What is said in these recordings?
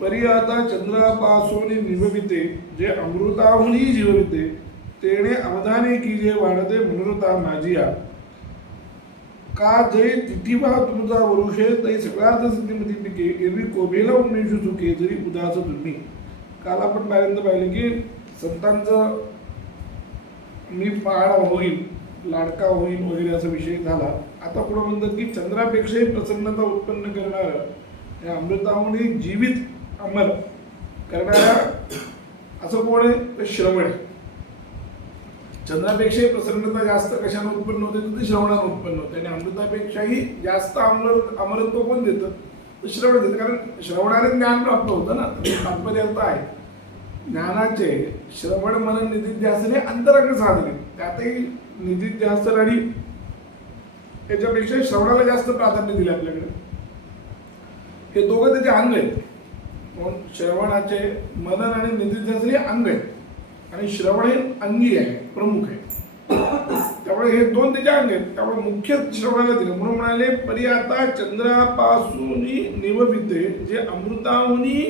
परियाता चंद्रापासून निभविते जे अमृताहुनी जीवविते तेणे अवधाने की जे वाढते मनोरथा माझिया का जय तिथिवा तुमचा वरुषे तै सगळ्यार्थ सिद्धीमध्ये पिके एरवी कोबेला उमेशू चुके जरी उदास तुम्ही. काल आपण पाहिले की संतांचं मी पाड होईल लाडका होईल वगैरे असा विषय झाला. आता पुढे म्हणतात की चंद्रापेक्षाही प्रसन्नता उत्पन्न करणारं या अमृताहुनी जीवित अमर करणाऱ्या असं कोण आहे तर श्रवण आहे. चंद्रापेक्षाही प्रसन्नता जास्त कशाने उत्पन्न होते तर ते श्रवणाने उत्पन्न होते आणि अमृतापेक्षाही जास्त अमरत्व कोण देतं तर श्रवण देतं. कारण श्रवणाने ज्ञान प्राप्त होतं ना. तात्पर्य अर्थ आहे ज्ञानाचे श्रवण मनन निधिध्यासन हे अंतरंग साधने त्यातही निधिध्यासन आणि याच्यापेक्षा श्रवणाला जास्त प्राधान्य दिले आपल्याकडे. हे दोघं त्याचे अंग आहेत. श्रवणाचे मनन आणि निधिध्यासन हे अंग आहेत आणि श्रवण हे अंगी आहे प्रमुख आहे. त्यामुळे हे दोन त्याचे अंग आहेत. त्यामुळे मुख्य श्रवणाला दिलं म्हणून म्हणाले परियाता चंद्रापासून निवविते जे अमृताहुनी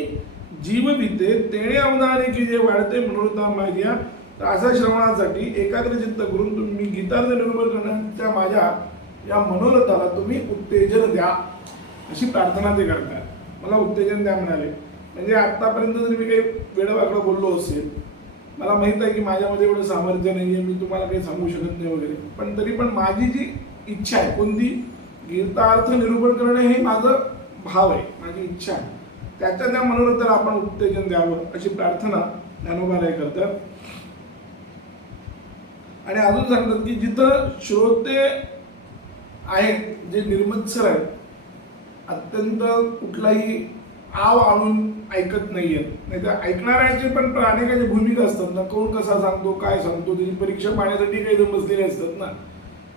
जीवविते तेणे अवधाने की जे वाढते मनोरथा माझ्या. तर अशा श्रवणासाठी एकाग्र चित्त करून तुम्ही गीतार्थ निर्भर करण्याच्या माझ्या या मनोरथाला तुम्ही उत्तेजन द्या अशी प्रार्थना ते करतात. मला उत्तेजन द्या म्हणाले. म्हणजे आतापर्यंत जर मी काही वेडवाकडं बोललो असेल मला माहित आहे की माझ्यामध्ये एवढं सामर्थ्य नाही आहे मी तुम्हाला काही सांगू शकत नाही वगैरे पण तरी पण माझी जी इच्छा आहे कोणती गीतार्थ निरूपण करणे हे माझं भाव आहे माझी इच्छा आहे त्याच्या त्या मनोरथाला आपण उत्तेजन द्यावं अशी प्रार्थना ज्ञानोबा करतात. आणि अजून सांगतात की जिथं श्रोते आहेत जे निर्मत्सर आहेत अत्यंत कुठलाही आव आणून ऐकत नाहीयेत नाही तर ऐकणाऱ्याचे पण अनेकाची भूमिका असतात ना. कोण कसा सांगतो काय सांगतो त्याची परीक्षा पाहण्यासाठी काही जण बसलेले असतात ना.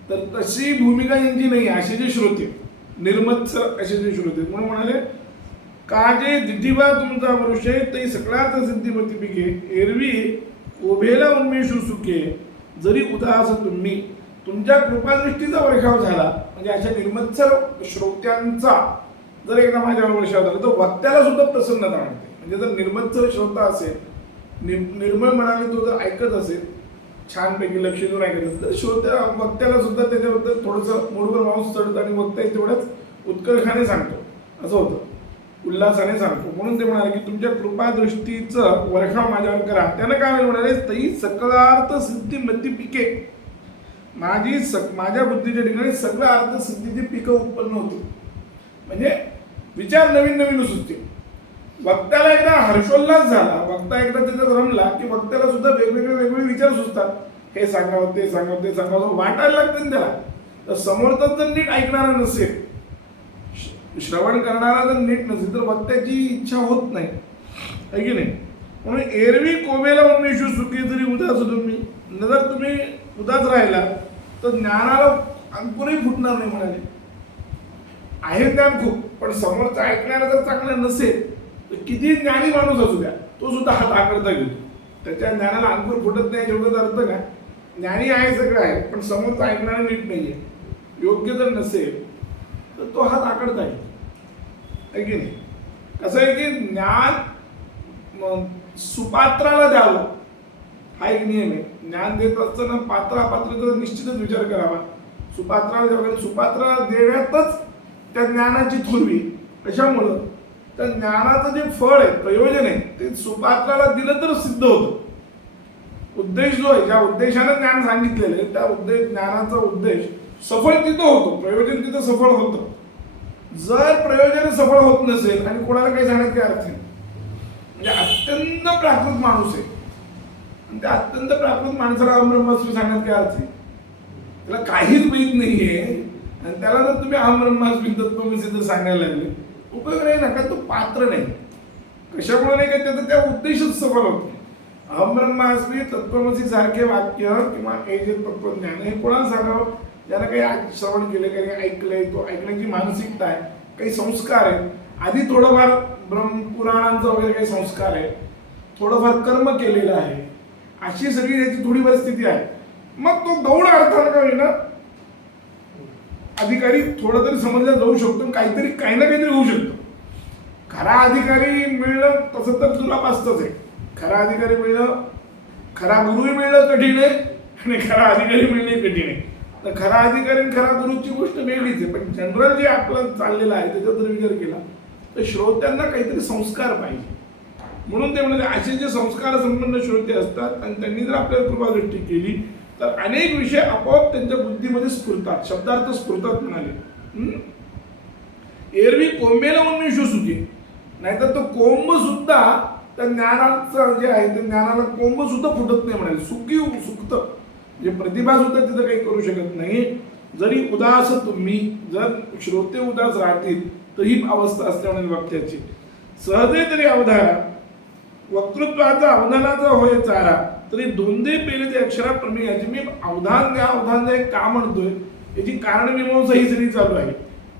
तर तशी भूमिका यांची नाही असे जे श्रोते निर्मत्सर असे जे श्रोते म्हणून म्हणाले का जे दिठीवा तुमचा वरुषे ते सगळ्यात सिद्धीमती पिके एरवी ओभेला उन्मेषू सुखे जरी उदास तुम्ही. तुमच्या कृपादृष्टीचा वर्षाव झाला म्हणजे अशा निर्मत्सर श्रोत्यांचा जर एकदा माझ्यावर वर्षाव झाला तर वक्त्याला सुद्धा प्रसन्नता वाटते. म्हणजे जर निर्मत्सर श्रोता असेल निर्मळ मनाने तो जर ऐकत असेल छानपैकी लक्ष देऊन ऐकत असेल तर श्रोत्या वक्त्याला सुद्धा त्याच्याबद्दल थोडंसं मूडवर माणूस चढतं आणि वक्ता तेवढ्याच उत्कर्षाने सांगतो असं होतं उल्हासाने सांगतो. म्हणून ते म्हणाले की तुमच्या कृपादृष्टीचं वर्षाव माझ्यावर करा. त्यानं काय म्हणाले तई सकलार्थ सिद्धी मती पिके माझ्या बुद्धीच्या ठिकाणी सगळं अर्थ सिद्धीची पिकं उत्पन्न होती. म्हणजे विचार नवीन नवीन सुचते. वक्त्याला एकदा हर्षोल्लास झाला वक्ता एकदा त्याच्यात रमला की वक्त्याला सुद्धा वेगवेगळे विचार सुचतात. हे सांगावं ते सांगावं ते सांगावं वाटायला लागतं त्याला. तर समोरचा जर नीट ऐकणारा नसेल श्रवण करणारा जर नीट नसेल तर वक्त्याची इच्छा होत नाही है की नाही. म्हणून एरवी कोबेला उन्मेषू सुखी जरी उदास तुम्ही जर तुम्ही उदास राहिला तर ज्ञानाला अंकुरही फुटणार नाही म्हणाले. आहे ज्ञान खूप पण समोरचं ऐकणारा जर चांगलं नसेल तर किती ज्ञानी माणूस असू द्या तो सुद्धा हात आकडता घेतो. त्याच्या ज्ञानाला अंकुर फुटत नाही एवढंच अर्थ काय ज्ञानी आहे सगळं आहे पण समोरचं ऐकणारा नीट नाहीये योग्य जर नसेल तर तो हात आकडता आहे की नाही. कसं आहे की ज्ञान सुपात्राला द्यावं हा एक नियम आहे. ज्ञान देत असताना पात्र अपात्राचा निश्चितच विचार करावा. सुपात्राला द्यावं सुपात्राला देण्यातच त्या ज्ञानाची थोरवी. कशामुळं त्या ज्ञानाचं जे फळ आहे प्रयोजन आहे ते सुपात्राला दिलं तर सिद्ध होतं. उद्देश जो आहे ज्या उद्देशाने ज्ञान सांगितलेलं आहे त्या ज्ञानाचा उद्देश सफळ तिथं होतो प्रयोजन तिथं सफळ होतं. जर प्रयोजन सफळ होत नसेल आणि कोणाला काही सांगण्यात काही अर्थ नाही. म्हणजे अत्यंत प्राकृत माणूस आहे आणि त्या अत्यंत प्राकृत माणसाला अहमब्रह्मास्मी सांगण्यात काय अर्थ आहे. त्याला काहीच माहीत नाहीये आणि त्याला जर तुम्ही अहमब्रह्मास्मी तत्त्वमसी जर सांगायला लागले उपयोग नाही ना कारण तो पात्र नाही. कशामुळे नाही का त्याचा त्या उद्देशच सफल होत नाही. अहमब्रह्मास्मी तत्त्वमसी सारखे वाक्य किंवा हे जे तत्वज्ञान हे कोणाला सांगावं ज्याला काही श्रवण केले काही ऐकलंय तो ऐकण्याची मानसिकता आहे काही संस्कार आहे आधी थोडंफार ब्रह्मपुराणांचा वगैरे काही संस्कार आहे थोडंफार कर्म केलेलं आहे अशी सगळी याची थोडी परिस्थिती आहे. मग तो गौण अर्थानं का होईना अधिकारी थोडं तरी समजला जाऊ शकतो काही ना काहीतरी होऊ शकतं. खरा अधिकारी मिळणं तसं तर दुर्लभ असतंच आहे. खरा अधिकारी मिळणं, खरा गुरुही मिळणं कठीण आहे आणि खरा अधिकारी मिळणे कठीण आहे. तर खरा अधिकारी आणि खरा गुरुची गोष्ट वेगळीच आहे. पण जनरल जे आपलं चाललेलं आहे त्याचा जर विचार केला तर श्रोत्यांना काहीतरी संस्कार पाहिजे. म्हणून ते म्हणजे असे जे संस्कार संपन्न श्रोते असतात आणि त्यांनी जर आपल्याला कृपादृष्टी केली तर अनेक विषय आपोआप त्यांच्या बुद्धीमध्ये स्फुरतात, शब्दार्थ स्फुरतात म्हणाले. एरवी कोंबेला उन्मेषू सुखे, नाहीतर तो कोंब सुद्धा त्या ज्ञानाचं जे आहे त्या ज्ञानाला कोंब सुद्धा फुटत नाही म्हणाले. सुखी सुखत म्हणजे प्रतिभा सुद्धा तिथं काही करू शकत नाही. जरी उदास तुम्ही, जर श्रोते उदास राहतील तर ही अवस्था असते म्हणाले वक्त्याची. सहजे तरी अवधारा, वक्तृत्वाचा अवधानाचा होय चारा, तरी दोंदे पेले ते अक्षराप्रमेय. याची मी अवधान द्या का म्हणतोय याची कारणमीमांसा ही सगळी चालू आहे.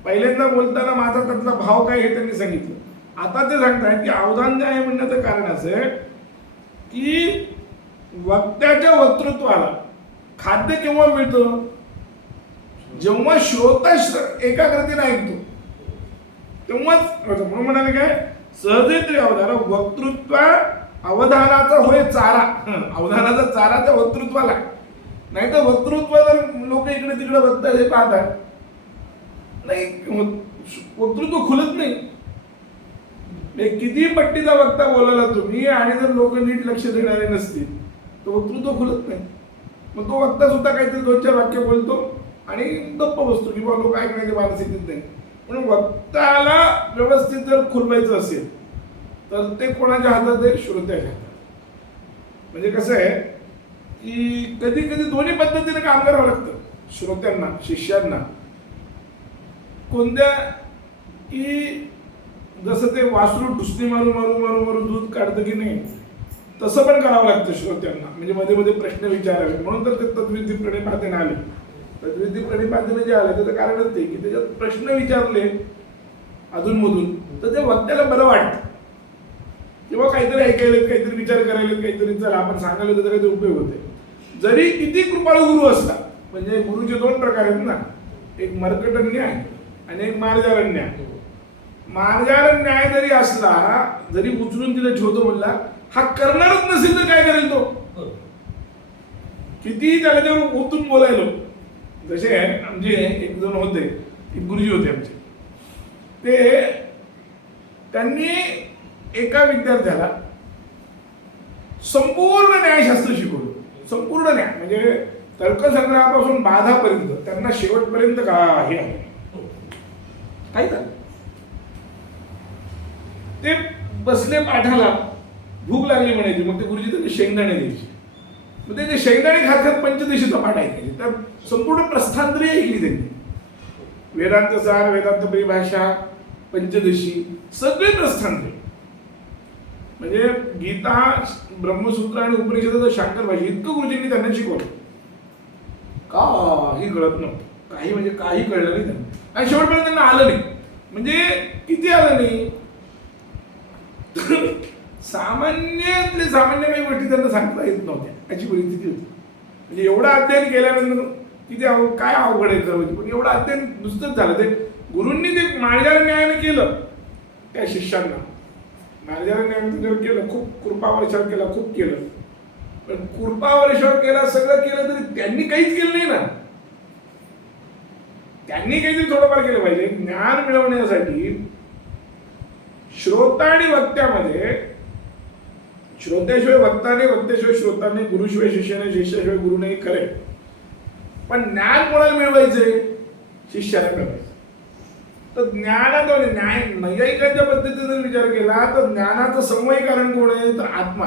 पहिल्यांदा बोलताना माझा त्यातला भाव काय हे त्यांनी सांगितलं. आता ते सांगतायत की अवधान द्या हे म्हणण्याचं कारण असं आहे की वक्त्याच्या वक्तृत्वाला खाद्य केव्हा मिळतं, जेव्हा श्रोता एकाग्रतेने ऐकतो तेव्हाच. म्हणून म्हणाले काय, सहजे तरी अवधारा, वक्तृत्व अवधानाचा होय चारा. अवधानाचा चारा त्या वक्तृत्वाला, नाही तर वक्तृत्व जर लोक इकडे तिकडे बघतात हे पाहतात नाही, वक्तृत्व खुलत नाही. किती पट्टीचा वक्ता बोलायला तुम्ही आणि जर लोक नीट लक्ष देणारे नसतील तर वक्तृत्व खुलत नाही. मग तो वक्ता सुद्धा काहीतरी 2-4 वाक्य बोलतो आणि गप्प बसतो किंवा लोक ऐकण्याचे मानसिकतेत नाही. म्हणून वक्ताला व्यवस्थित जर खुलवायचं असेल तर ते कोणाच्या हातात आहे, श्रोत्याच्या हातात. म्हणजे कसं आहे की कधी कधी दोन्ही पद्धतीने काम करावं लागतं श्रोत्यांना, शिष्यांना. कोणत्या की जसं ते वासरू ढुसणी मारून दूध काढतं की नाही तसं पण करावं लागतं श्रोत्यांना. म्हणजे मध्ये मध्ये प्रश्न विचारावे. म्हणून तर ते तद्विधी प्रणिपातेने आले. तद्विधी प्रणिपातेने जे आले त्याचं कारणच ते की त्याच्यात प्रश्न विचारले अधूनमधून तर ते वक्त्याला बरं वाटतं किंवा काहीतरी ऐकायला, काहीतरी विचार करायला, काहीतरी चला आपण सांगायला त्याचा काहीतरी उपयोग होते. जरी किती कृपाळू गुरु असला, म्हणजे गुरुचे 2 प्रकार आहेत ना, एक मर्कट न्याय आणि एक मार्जारण न्याय. मार्जारण न्याय जरी असला, जरी उचलून तिला ठेवतो म्हणला, हा करणारच नसेल तर काय करेल तो, किती त्याला त्यावर ओतून बोलायलो. जसे आमचे एक जण होते, एक गुरुजी होते आमचे, ते त्यांनी एका विद्यार्थ्याला संपूर्ण न्यायशास्त्र शिकवलं. संपूर्ण न्याय म्हणजे तर्कसंग्रहापासून बाधापर्यंत त्यांना शेवटपर्यंत काही आहे काय झालं. ते बसले पाठाला, भूक लागली म्हणायची, मग ते गुरुजी त्यांना शेंगदाणे द्यायचे. मग ते शेंगदाणे खात खात पंचदशीचा पाठ ऐकायचे. तर संपूर्ण प्रस्थांतरी ऐकली त्यांनी. वेदांत सार, वेदांत परिभाषा, पंचदशी सगळे प्रस्थांतरी. म्हणजे गीता, ब्रह्मसूत्र आणि उपनिषदाचं शांकर भाषा इतकं गुरुजींनी त्यांना शिकवलं. काही कळत नव्हतं, काही म्हणजे काही कळलं नाही त्यांना. आणि शेवटपर्यंत त्यांना आलं नाही. म्हणजे किती आलं नाही, सामान्यातले सामान्य काही गोष्टी त्यांना सांगता येत नव्हत्या अशी परिस्थिती होती. म्हणजे एवढा अध्ययन केल्यानंतर किती काय अवघड आहे करायचं. पण एवढं अध्ययन नुसतंच झालं. ते गुरूंनी ते मार्जारण न्यायाने केलं त्या शिष्यांना. मार्जारण न्यायाने केलं, खूप कृपावर्षावर केला, खूप केलं. पण कृपावर्षावर केला, सगळं केलं तरी त्यांनी काहीच केलं नाही ना. त्यांनी काहीतरी थोडंफार केलं पाहिजे. ज्ञान मिळवण्यासाठी श्रोता आणि वक्त्यामध्ये, श्रोत्याशिवाय वक्ताने, वक्त्याशिवाय श्रोताने, गुरुशिवाय शिष्याने, शिष्याशिवाय गुरुने खरे. पण ज्ञान कोणाला मिळवायचंय, शिष्याला मिळवायचं. तर ज्ञानात न्याय नैयायिकाच्या पद्धतीने जर विचार केला तर ज्ञानाचं समवायी कारण कोण आहे, तर आत्मा.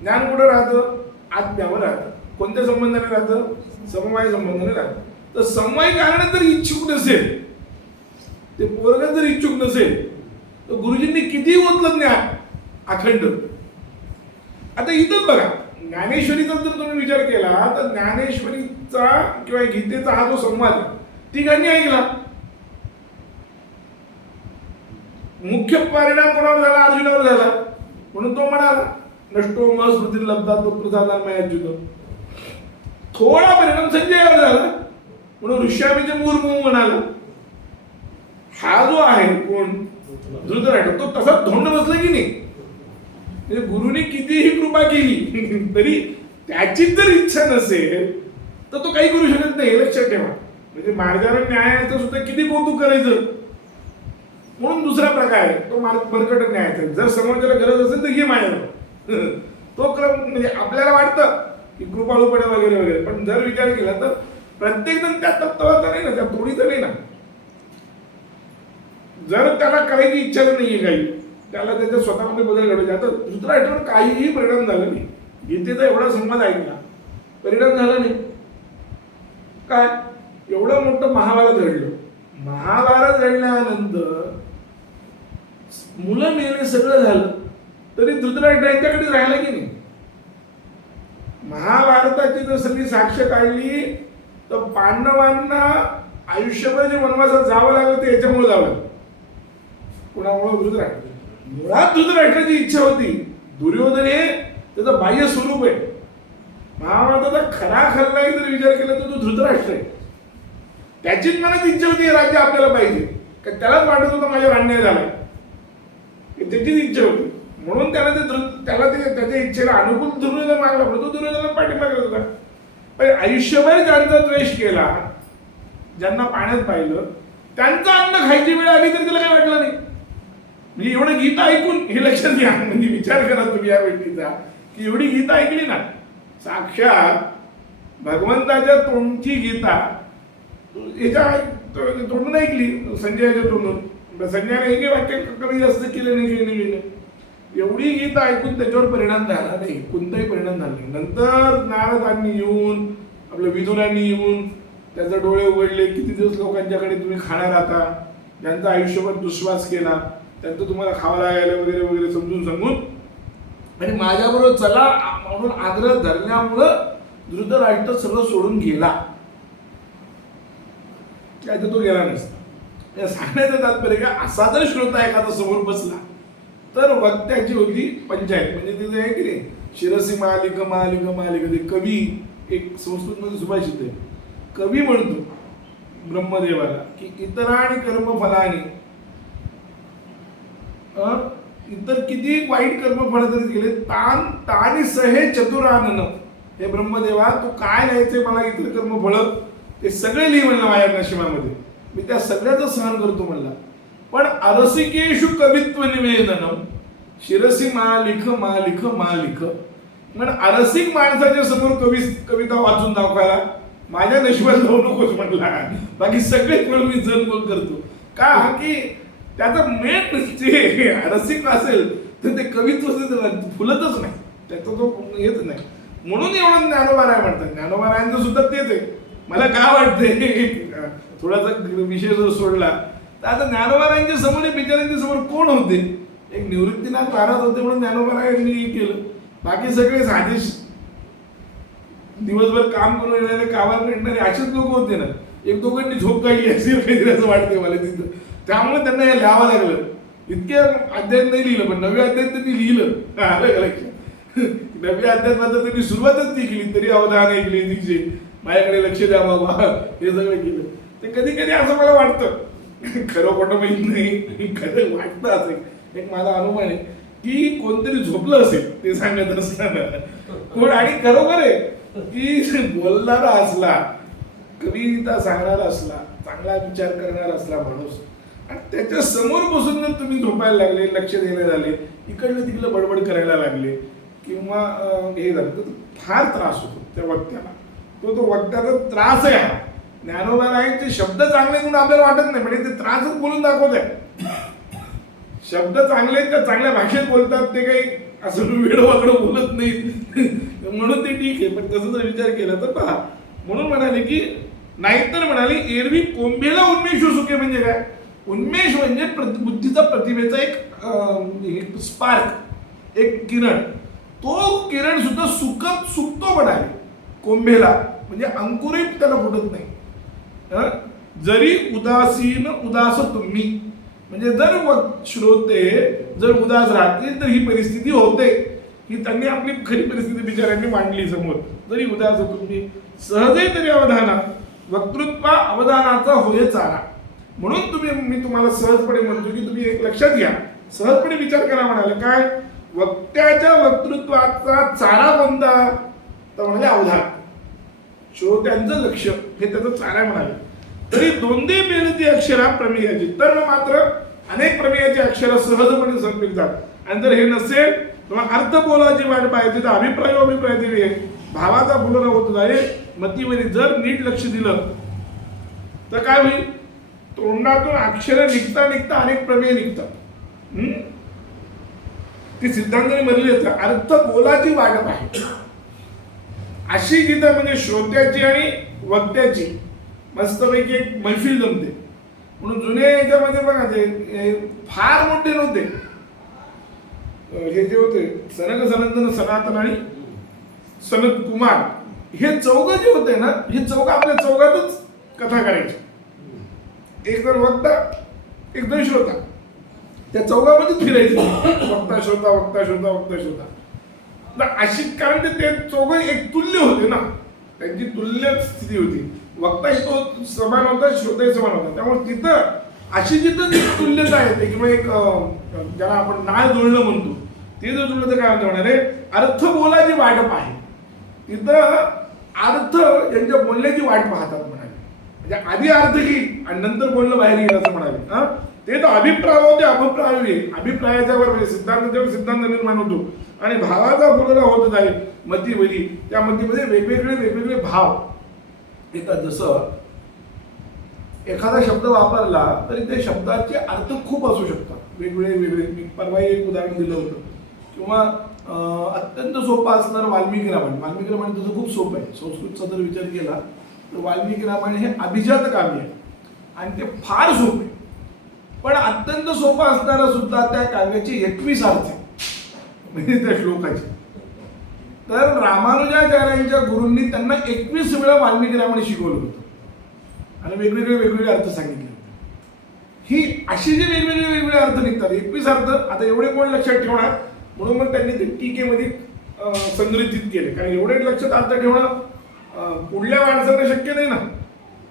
ज्ञान कुठं राहतं, आत्म्यावर राहतं. कोणत्या संबंधाने राहतं, समवाय संबंधाने राहतं. तर समवायी कारण जर इच्छुक नसेल, ते पोरग जर इच्छुक नसेल तर गुरुजींनी किती ओतलं ज्ञान अखंड. आता इथंच बघा, ज्ञानेश्वरीचा जर तुम्ही विचार केला तर ज्ञानेश्वरीचा किंवा गीतेचा हा जो संवाद तिघांनी ऐकला. मुख्य परिणाम कोणावर झाला, अर्जुनावर झाला. म्हणून तो म्हणाला नष्टो म स्मृती लब्धा तो प्रसादान मयाच्युत. थोडा परिणाम संजयावर झाला म्हणून ऋष्यामीचे मुर्मू म्हणाला. हा जो आहे कोण, धृतराष्ट्र तो तसा धोंड बसला की नाही. म्हणजे गुरुने कितीही कृपा केली तरी त्याची जर इच्छा नसेल तर तो काही करू शकत नाही, हे लक्षात ठेवा. म्हणजे मार्गावर न्यायाचं सुद्धा किती कौतुक करायचं. म्हणून दुसरा प्रकार आहे तो बरकट न्यायाचा. जर समोरच्याला गरज असेल तर घे माझ्यावर, तो क्रम. म्हणजे आपल्याला वाटतं की कृपाळूपणे वगैरे वगैरे, पण जर विचार केला तर प्रत्येक जण त्या तत्वाचा नाही ना, त्या तोडीचा नाही ना. जर त्याला करायची इच्छा नाहीये काही, त्याला त्याच्या स्वतःमध्ये बदल घडवायचे. आता धृतराष्ट्रावर काहीही परिणाम झाला नाही. गीतेचा एवढा संवाद ऐकला, परिणाम झाला नाही. काय एवढं मोठं महाभारत घडलं. महाभारत घडल्यानंतर मुलं मेले, सगळं झालं, तरी धृतराष्ट्र यांच्याकडे राहिला की नाही. महाभारताची जर सगळी साक्ष काढली तर पांडवांना आयुष्यभर जे वनवासात जावं लागलं ते याच्यामुळे जावं लागलं. कुणामुळे? धृतराष्ट्र. मुळात धृतराष्ट्राची इच्छा होती. दुर्योधन हे त्याचं बाह्य स्वरूप आहे. महाभारताचा खरा खलनायक जर विचार केला तर तो धृतराष्ट्र आहे. त्याचीच मनात इच्छा होती हे राज्य आपल्याला पाहिजे, का त्यालाच वाटत होतं माझ्यावर अन्याय झाला, त्याचीच इच्छा होती. म्हणून त्याला त्याच्या इच्छेला अनुकूल दुर्योधन मागला, तो दुर्योधन पाठिंबा करत होता. पण आयुष्यभर ज्यांचा द्वेष केला, ज्यांना पाण्यात पाहिलं, त्यांचं अन्न खायची वेळ आली तरी त्याला काय वाटलं नाही. म्हणजे एवढं गीता ऐकून, हे लक्षात घ्या, म्हणजे विचार करा तुम्ही या व्यक्तीचा, की एवढी गीता ऐकली ना, साक्षात भगवंताच्या तोंडची गीता याच्या तोंडून ऐकली, संजयाच्या तोंडून. संजयाने एक वाक्य कमी जास्त केलं नाही. एवढी गीता ऐकून त्याच्यावर परिणाम झाला नाही, कोणताही परिणाम झाला नाही. नंतर नारदांनी येऊन, आपल्या विदुरांनी येऊन त्याचे डोळे उघडले. किती दिवस लोकांच्याकडे तुम्ही खाणार आता, ज्यांचा आयुष्यभर दुश्वास केला, त्यांचं तुम्हाला खावं लागायला वगैरे वगैरे समजून सांगून, आणि माझ्याबरोबर चला म्हणून आग्रह धरल्यामुळं धृतराष्ट्र सगळं सोडून गेला. काय तर तो गेला नसता. सांगण्याचं तात्पर्य का, असा जर श्रोता एखादा समोर बसला तर वक्त्याची होती पंचायत. म्हणजे तिथे आहे की नाही, शिरसी मालिक मालिक मालिक. ते कवी, एक संस्कृतमध्ये सुभाषित आहे, कवी म्हणतो ब्रह्मदेवाला की इतराणी कर्मफलानी, इतर किती वाईट कर्मफळ जरी केले, तान तानी सहे चतुरानन. हे ब्रह्मदेवा, तू काय लिहायचे मला इतर कर्मफळ ते सगळे लिहि म्हणलं माझ्या नशिबामध्ये, मी त्या सगळ्याचं सहन करतो म्हणला. पण अरसिकेशु कवित्व निवेदनम शिरसी मालिक मालिक मालिक. म्हणजे अरसिक माणसाच्या समोर कविता वाचून दाखवायला माझ्या नशिबात जाऊ नकोस म्हटला. बाकी सगळे फळ मी जन्म करतो. का की त्याचं मेन जे रसिक असेल तर ते कवित्व फुलतच नाही, त्याचा तो येत नाही. म्हणून एवढं ज्ञानोबाराय म्हणतात. ज्ञानोबारायांचं सुद्धा तेच आहे. मला काय वाटतंय, थोडासा विषय जर सोडला तर आता ज्ञानोबारायांच्या समोर, बिचाऱ्यांच्या समोर कोण होते? एक निवृत्तीनाथ महाराज होते म्हणून ज्ञानोबारायांनी केलं. बाकी सगळे साधेश दिवसभर काम करून येणारे, कामावर भेटणारे असेच लोक होते ना. एक दोघांनी झोप काढली असेल काहीतरी असं वाटते मला तिथं. त्यामुळे त्यांना हे लिहावं लागलं. इतके अध्याय नाही लिहिलं, पण 9व्या अध्यायात त्यांनी लिहिलं. आलं लक्षात? 9व्या अध्यायात मात्र त्यांनी सुरुवातच ती केली, तरी अवधान ऐकली तिचे, माझ्याकडे लक्ष द्या बाबा, हे सगळं केलं. ते कधी कधी असं मला वाटतं, खरं खोटं माहित नाही, खरं वाटतं असं. एक माझा अनुमान आहे की कोणतरी झोपलं असेल ते सांगत असताना. पण आणि खरोखर आहे की बोलणारा असला, कविता सांगणारा असला, चांगला विचार करणारा असला माणूस, आणि त्याच्या समोर बसून जर तुम्ही झोपायला लागले, लक्ष द्यायला लागले, इकडलं तिकडलं बडबड करायला लागले किंवा हे झालं तर फार त्रास होतो त्या वक्त्याला. तो वक्त्याचा त्रास आहे हा. ज्ञानोबारायांचे शब्द चांगले म्हणून आपल्याला वाटत नाही, म्हणजे ते त्रासच बोलून दाखवत आहे. शब्द चांगले त्या चांगल्या भाषेत बोलतात, ते काही असं वेडवाकडं बोलत नाहीत म्हणून ते ठीक आहे. पण तसं जर विचार केला तर पहा, म्हणून म्हणाले की, नाहीतर म्हणाले एरवी कोंबेला उन्मेष सुखे. म्हणजे काय उन्मेष? म्हणजे बुद्धीचा प्रतिभेचा एक स्पार्क, एक किरण. तो किरण सुद्धा सुकतो म्हणाले कोंबेला, म्हणजे अंकुरित त्याला फुटत नाही. जरी उदासीन उदास तुम्ही, म्हणजे जर श्रोते जर उदास राहतील तर ही परिस्थिती होते, ही त्यांनी आपली खरी परिस्थिती बिचाऱ्यांनी मांडली समोर. जरी उदास तुम्ही सहजे तरी अवधाना वक्तृत्व अवधानाचा होय चारा. म्हणून मी तुम्हाला सहजपणे म्हणतो की तुम्ही एक लक्षात घ्या, सहजपणे विचार करा. म्हणाले काय, वक्त्याच्या वक्तृत्वाचा चारा कोणता, तर म्हणाले अवधान. श्रोत्यांचं लक्ष हे त्याचं चारा म्हणाले. तरी दोन्ही बेलती अक्षरा प्रमेयाची, तर मात्र अनेक प्रमेयाची अक्षर सहजपणे समजतात. आणि जर हे नसेल किंवा अर्थ बोलाची वाट पाहिजे तर अभिप्राय दिली भावाचा फुलरा होत आहे मतीवरी. जर नीट लक्ष दिलं तर काय होईल, तोंडातून अक्षर निघता निघता अनेक प्रमेय निघतात. ती सिद्धांताने म्हणली असते अर्थ बोलाची वाट पाहिजे. अशी जिथं म्हणजे श्रोत्याची आणि वक्त्याची मस्तपैकी एक मैफिल जमते. म्हणून जुन्या याच्यामध्ये बघा ते फार मोठे नव्हते, हे जे होते सनक सनंदन सनातन आणि सनत कुमार, हे चौघ जे होते ना, हे चौघ आपल्या चौघातच कथा करायची. एक जण वक्ता, एक जण श्रोता, त्या चौघामध्येच फिरायचे. वक्ता श्रोता वक्ता श्रोता वक्ता श्रोता अशी, कारण ते चौघ एक तुल्य होते ना, त्यांची तुल्य स्थिती होती. वक्ता ही तो समान होता, श्रोताही समान होता. त्यामुळे तिथं अशी जिथं तुल्यता येते किंवा एक ज्याला आपण नाळ जुळणं म्हणतो, ते जर जुळलं तर काय होतं म्हणाले, अर्थ बोलाची वाट आहे. तिथं अर्थ यांच्या बोलण्याची वाट पाहतात म्हणाले. म्हणजे आधी अर्थ घेईल आणि नंतर बोलणं बाहेर येईल असं म्हणाले. ते तर अभिप्राय होते, अभिप्रायाच्या वर म्हणजे सिद्धांत निर्माण होतो. आणि भावाचा फुलरा होत आहे मतीवरी. त्या मतीमध्ये वेगवेगळे भाव येतात. जसं एखादा शब्द वापरला तरी त्या शब्दाचे अर्थ खूप असू शकतात, वेगवेगळे. मी परवा एक उदाहरण दिलं होतं. किंवा अत्यंत सोपं असणार वाल्मिकी रामायण तसं खूप सोपं आहे. संस्कृतचा जर विचार केला तर वाल्मिकी रामायण हे अभिजात काव्य आहे आणि ते फार सोपं आहे. पण अत्यंत सोपं असणारा सुद्धा त्या काव्याचे 21 अर्थ आहे, म्हणजे त्या श्लोकाचे. तर रामानुजाचार्यांच्या गुरूंनी त्यांना 21 वेळा वाल्मिकी रामायण शिकवलं होतं आणि वेगवेगळे अर्थ सांगितले. ही अशी जे वेगवेगळे अर्थ निघतात, 21 अर्थ, आता एवढे कोण लक्षात ठेवणार, म्हणून मग त्यांनी ते टीकेमध्ये संग्रहित केले. कारण एवढे लक्षात अर्थ ठेवणं पुढल्या माणसाला शक्य नाही ना.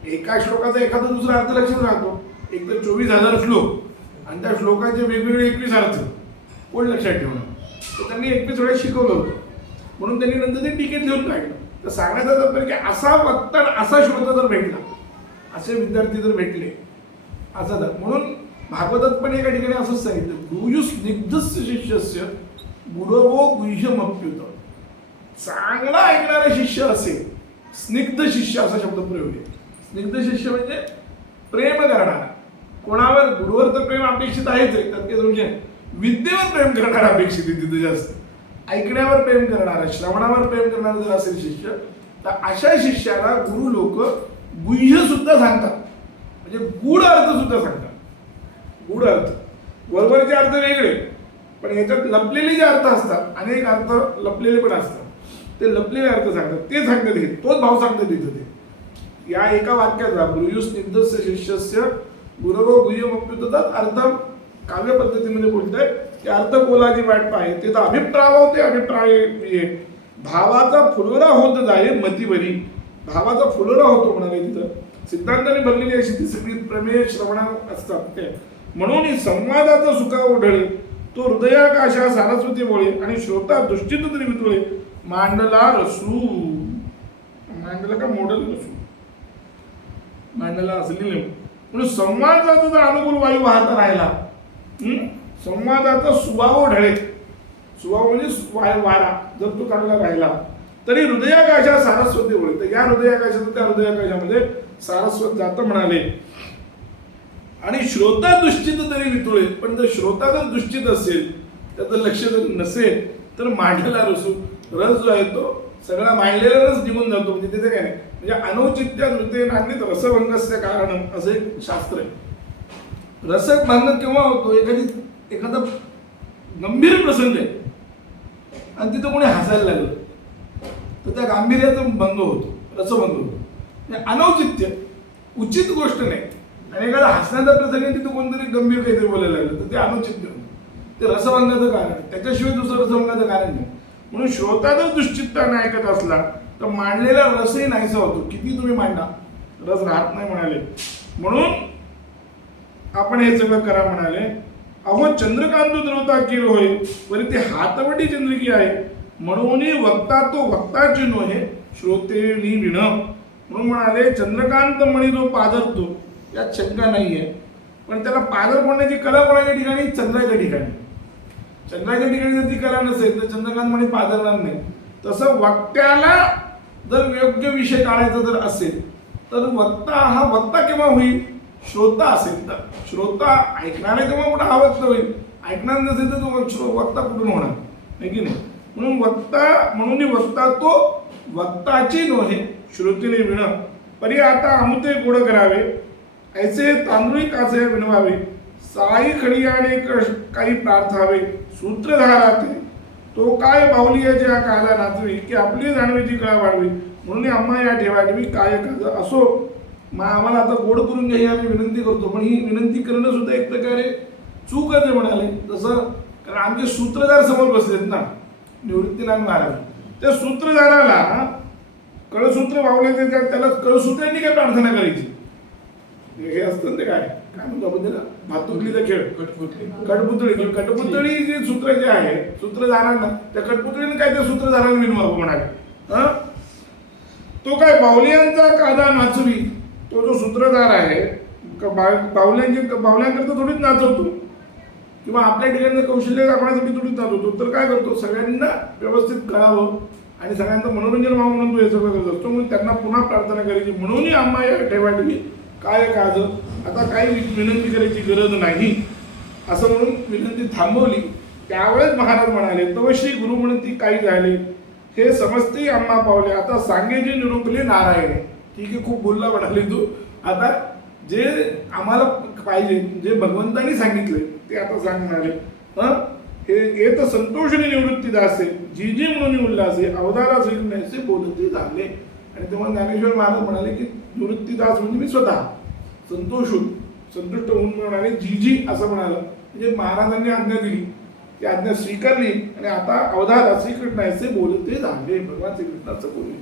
एका श्लोकाचा एखादा दुसरा अर्थ लक्षात राहतो. एक तर 24,000 श्लोक आणि त्या श्लोकाचे वेगवेगळे 21 अर्थ कोण लक्षात ठेवणं. तर त्यांनी 21 वेळा शिकवलं होतं, म्हणून त्यांनी नंतर ते टीकेत लिहून काढलं. तर सांगायचं तात्पर्य की असा वक्ता असा श्रोता जर भेटला, असे विद्यार्थी जर भेटले असं तर, म्हणून भागवतात पण एका ठिकाणी असंच सांगितलं, गुरु स्निग्धस्य शिष्यस्य गुरवो गुह्यमप्युत. चांगला ऐकणारा शिष्य असेल, स्निग्ध शिष्य असा शब्द प्रयोग आहे. स्निग्ध शिष्य म्हणजे प्रेम करणारा. कोणावर, गुरुवर तर प्रेम अपेक्षित आहेच आहे, त्यात काही म्हणजे विद्येवर प्रेम करणारा अपेक्षित आहे तिथे जास्त. ऐकण्यावर प्रेम करणारा, श्रवणावर प्रेम करणारा जर असेल शिष्य, तर अशा शिष्याला गुरु लोक गुह्य सुद्धा सांगतात, म्हणजे गूढ अर्थ सुद्धा सांगतात. गूढ अर्थ, वरवरचे अर्थ वेगळे, पण याच्यात लपलेले जे अर्थ असतात, अनेक अर्थ लपलेले पण असतात, ते लपलेले अर्थ सांगतात, ते सांगतात. हे तोच भाव सांगतात तिथं. ते या एका वाक्याचा गुरु स्निग्धस्य शिष्यस्य गुरवो गुह्यमप्युतात अर्थ काव्य पद्धतीमध्ये बोलतंय की अर्थ बोलाची वाट पाहे. ते तर अभिप्राय भावाचा फुलोरा होत जाये मतीवरी. भावाचा फुलोरा होतो म्हणाले तिथं. सिद्धांताने भरलेली अशी ती सगळी प्रमेय श्रवणा असतात ते. म्हणून संवादाचा सुका ओढळे तो हृदयाकाशा सारस्वती बोळे आणि श्रोता दुष्टित तरी वितुळे मांडला रसू. मांडला का मोडल रसू, मांडला असलेली नाही. म्हणून संवादाचा जर अनुकूल वायू वाहता राहिला, संवादाचा सुवाव ढळे, सुवाव म्हणजे वारा जर तो चांगला राहिला, तरी हृदयाकाशा सारस्वती बोळे. तर या हृदयाकाशात त्या हृदयाकाशामध्ये सारस्वत जातं म्हणाले. आणि श्रोता दुश्चित तरी वितुळे. पण जर श्रोता जर दुश्चित असेल, त्याचं लक्ष जर नसेल, तर मांडलेला रसू, रस जो आहे तो सगळा मांडलेला रस निघून जातो. म्हणजे तिथे काय नाही, म्हणजे अनौचित्या नृत्य नान्यत रसभंगस्य कारण असं एक शास्त्र आहे. रसभंग केव्हा होतो, एखादा गंभीर प्रसंग आहे आणि तिथं कोणी हसायला लागलं तर त्या गांभीर्याचा भंग होतो, रसभंग होतो. म्हणजे अनौचित्य, उचित गोष्ट नाही. आणि एखादा हसण्याचा प्रसंग आहे, तिथं कोणतरी गंभीर काहीतरी बोलायला लागलं तर ते अनौचित्य होतं. ते रसभंगाचं कारण आहे, त्याच्याशिवाय दुसरं रसभंगाचं कारण नाही. म्हणून श्रोता जर दुश्चित्ताने ऐकत असला तर मांडलेला रसही नाहीसा होतो. किती तुम्ही मांडा, रस राहत नाही म्हणाले. म्हणून आपण हे सगळं करा म्हणाले. अहो चंद्रकांत द्रवता केलं होय वरी ते हातवटी चंद्रिकी आहे म्हणून वक्ता तो वक्ताची नोहे श्रोतेनी विण. म्हणून म्हणाले चंद्रकांत मणी जो पादरतो यात शंका नाहीये, पण त्याला पादर पडण्याची कला कोणाच्या ठिकाणी? चंद्राच्या ठिकाणी. चंद्राच्या ठिकाणी जर ती कला नसेल तर चंद्रकांत मणी पादरणार नाही. तसं वक्त्याला जर योग्य विषय काढायचा जर असेल तर वक्ता हा वक्ता केव्हा होईल? श्रोता असेल तर. श्रोता ऐकणारे तेव्हा कुठं हा वक्ता होईल? ऐकणार नसेल तर तो वक्ता कुठून होणार? आहे की नाही? म्हणून वक्ता तो वक्ताची नोहे श्रोतीने विण. परी आता अमुते गोड करावे ऐसे तांदुळी काचे विणवावे साई खडियाने काही प्रार्थावे सूत्रधारा ते तो काय बाहुलियाच्या काला नाचवी की आपली जाणवीची कळा वाढवी म्हणून आम्हा या ठेवावी काय काज असो. आम्हाला आता गोड करून घ्यावी आम्ही विनंती करतो, पण ही विनंती करणं सुद्धा एक प्रकारे चूक आहे म्हणाले. तसं कारण आमचे सूत्रधार समोर बसलेत ना, निवृत्तीनाथ महाराज. त्या सूत्रधाराला कळसूत्र वावल्याचे त्याला कळसूत्रांनी काय प्रार्थना करायची? हे असतं ते काय काय म्हणतो आपण त्याला? भातुकलीचा खेळ, कटपुतळी जे सूत्र जे आहे सूत्रधारांना त्या कटपुतळीने काय त्या सूत्रधाराला विनवावं म्हणाले. तो काय बाहुल्यांचा कादा नाचवी, तो जो सूत्रधार आहे बाहुल्यांकरता थोडीच नाचवतो किंवा आपल्या ठिकाणी कौशल्य दाखवण्यासाठी थोडीच नाचवतो, तर काय करतो सगळ्यांना व्यवस्थित कळावं आणि सगळ्यांचं मनोरंजन व्हावं म्हणून तो हे सगळं करत असतो. म्हणून त्यांना पुन्हा प्रार्थना करायची म्हणूनही आम्हा या ठेवावी काय काज. आता काही विनंती करायची गरज नाही असं म्हणून विनंती थांबवली. त्यावेळेस महाराज म्हणाले तवश्री गुरु म्हणती काही झाले हे समजते आम्हा पावले आता सांगे जे निरूपले नारायणे. ठीक आहे, खूप बोलला म्हणाले तू. आता जे आम्हाला पाहिजे जे भगवंतांनी सांगितले ते आता सांगणारे. हे येत संतोषने निवृत्ती दासे जी जी म्हणून उल्हासे अवधारा श्रीकृष्णाचे बोलते झाले. आणि तेव्हा ज्ञानेश्वर महाराज म्हणाले की निवृत्तीदास म्हणजे मी स्वतः संतुष्ट होऊन म्हणाले जी जी असं म्हणालं. म्हणजे महाराजांनी आज्ञा दिली, ती आज्ञा स्वीकारली आणि आता अवधारा श्रीकृष्णाचे बोलते झाले. भगवान श्रीकृष्णाचं बोलले.